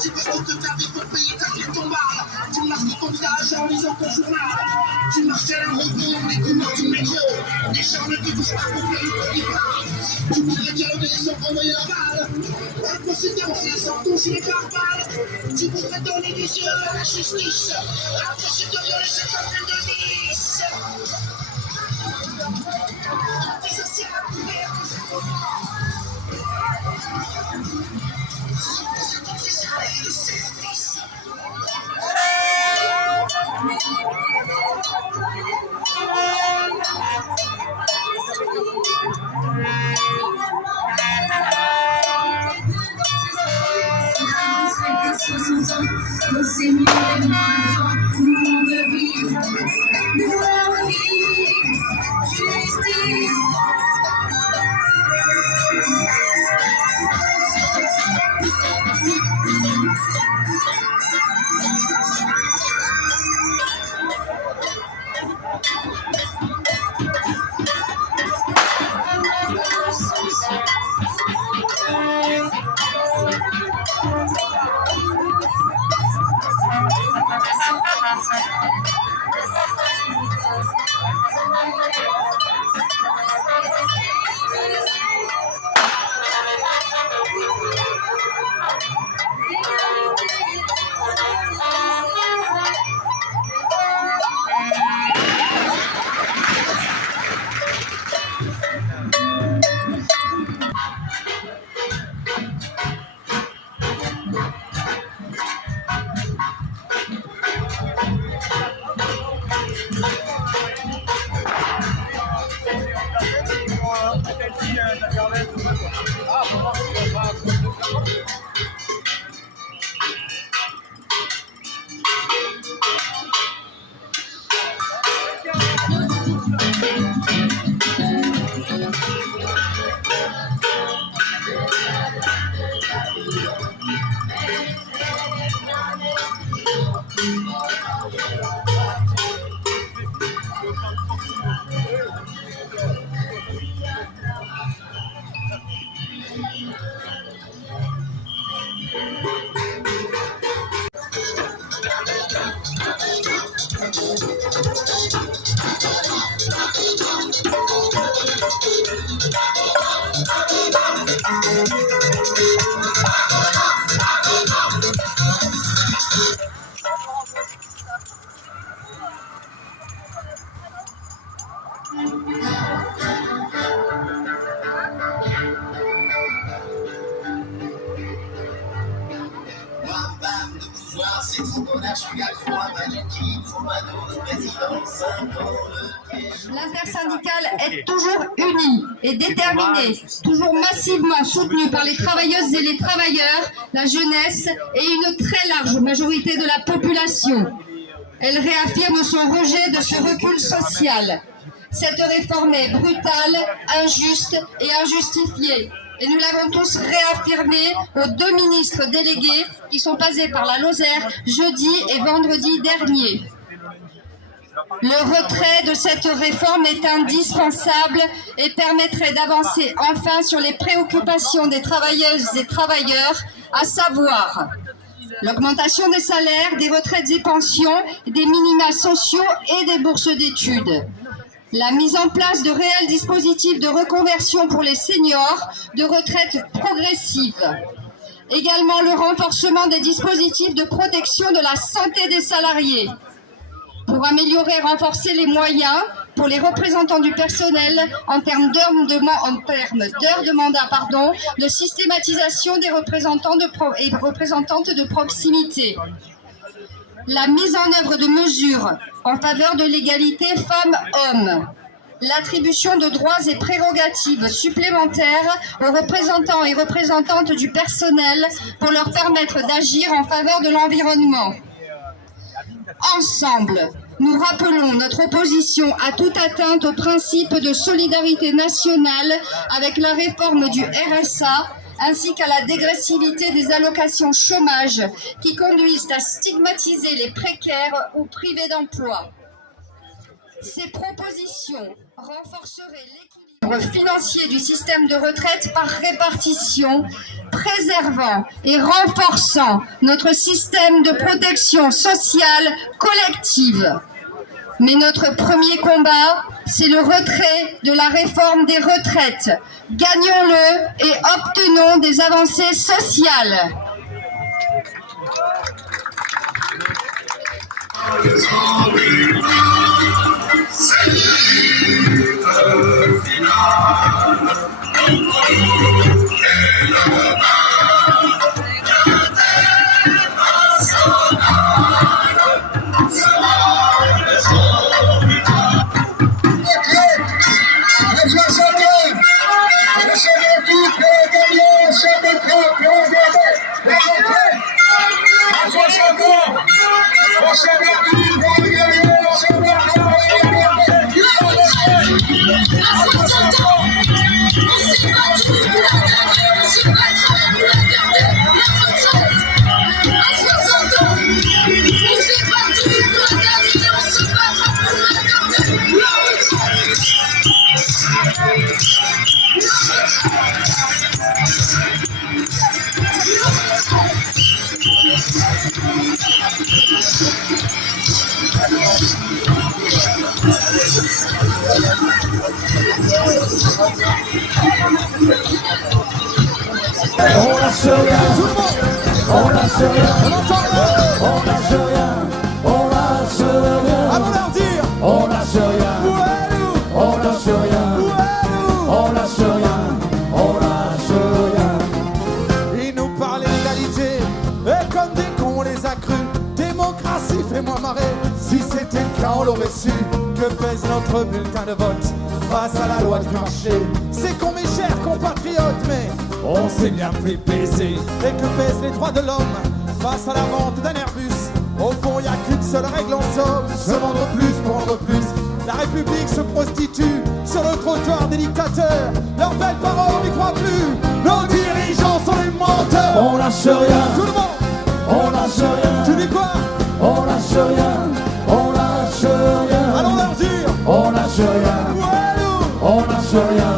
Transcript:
Tu peux toute ta vie pour payer ta clé ton bar. Tu masques ton visage en lisant ton journal. Tu marches à la rue en écoutant du métro. Des charmes qui touchent pas pour faire une petite part. Tu voudrais dialoguer sans envoyer la balle. Inconsidérant, c'est sans toucher les pare-balles. Tu voudrais donner des yeux à la justice. Impossible de violer cette antenne de Nice. T'es social, mais c'est mieux que moi, tout le monde veut vivre, nous vivre, justice. L'intersyndicale est toujours unie et déterminée, toujours massivement soutenue par les travailleuses et les travailleurs, la jeunesse et une très large majorité de la population. Elle réaffirme son rejet de ce recul social. Cette réforme est brutale, injuste et injustifiée. Et nous l'avons tous réaffirmé aux deux ministres délégués qui sont passés par la Lozère jeudi et vendredi dernier. Le retrait de cette réforme est indispensable et permettrait d'avancer enfin sur les préoccupations des travailleuses et travailleurs, à savoir l'augmentation des salaires, des retraites et pensions, des minima sociaux et des bourses d'études. La mise en place de réels dispositifs de reconversion pour les seniors, de retraite progressive. Également le renforcement des dispositifs de protection de la santé des salariés. Pour améliorer et renforcer les moyens pour les représentants du personnel en termes d'heures de mandat, de systématisation des représentants et représentantes de proximité. La mise en œuvre de mesures en faveur de l'égalité femmes-hommes. L'attribution de droits et prérogatives supplémentaires aux représentants et représentantes du personnel pour leur permettre d'agir en faveur de l'environnement. Ensemble, nous rappelons notre opposition à toute atteinte au principe de solidarité nationale avec la réforme du RSA ainsi qu'à la dégressivité des allocations chômage qui conduisent à stigmatiser les précaires ou privés d'emploi. Ces propositions renforceraient l'équilibre financier du système de retraite par répartition, préservant et renforçant notre système de protection sociale collective. Mais notre premier combat, c'est le retrait de la réforme des retraites. Gagnons-le et obtenons des avancées sociales. On lâche rien, on lâche rien, on lâche rien, on lâche rien. Allons leur dire, On lâche rien, on lâche rien, on lâche rien, on lâche rien. ils nous parlaient d'égalité, et comme des cons on les a crus. Démocratie, fais-moi marrer. Si c'était le cas, on l'aurait su. Que pèse notre bulletin de vote face à la loi du marché? C'est con, mes chers compatriotes, mais on s'est bien fait baiser. Et que pèsent les droits de l'homme face à la vente d'un Airbus? Au fond, y a qu'une seule règle en somme: se vendre plus pour vendre plus. La République se prostitue sur le trottoir des dictateurs. Leurs belles paroles, on n'y croit plus. Nos dirigeants sont les menteurs. On lâche rien, Tout le monde, on lâche rien, tu dis quoi? on lâche rien, on lâche rien. Allons leur dire, On lâche rien, ouais, nous. on lâche rien,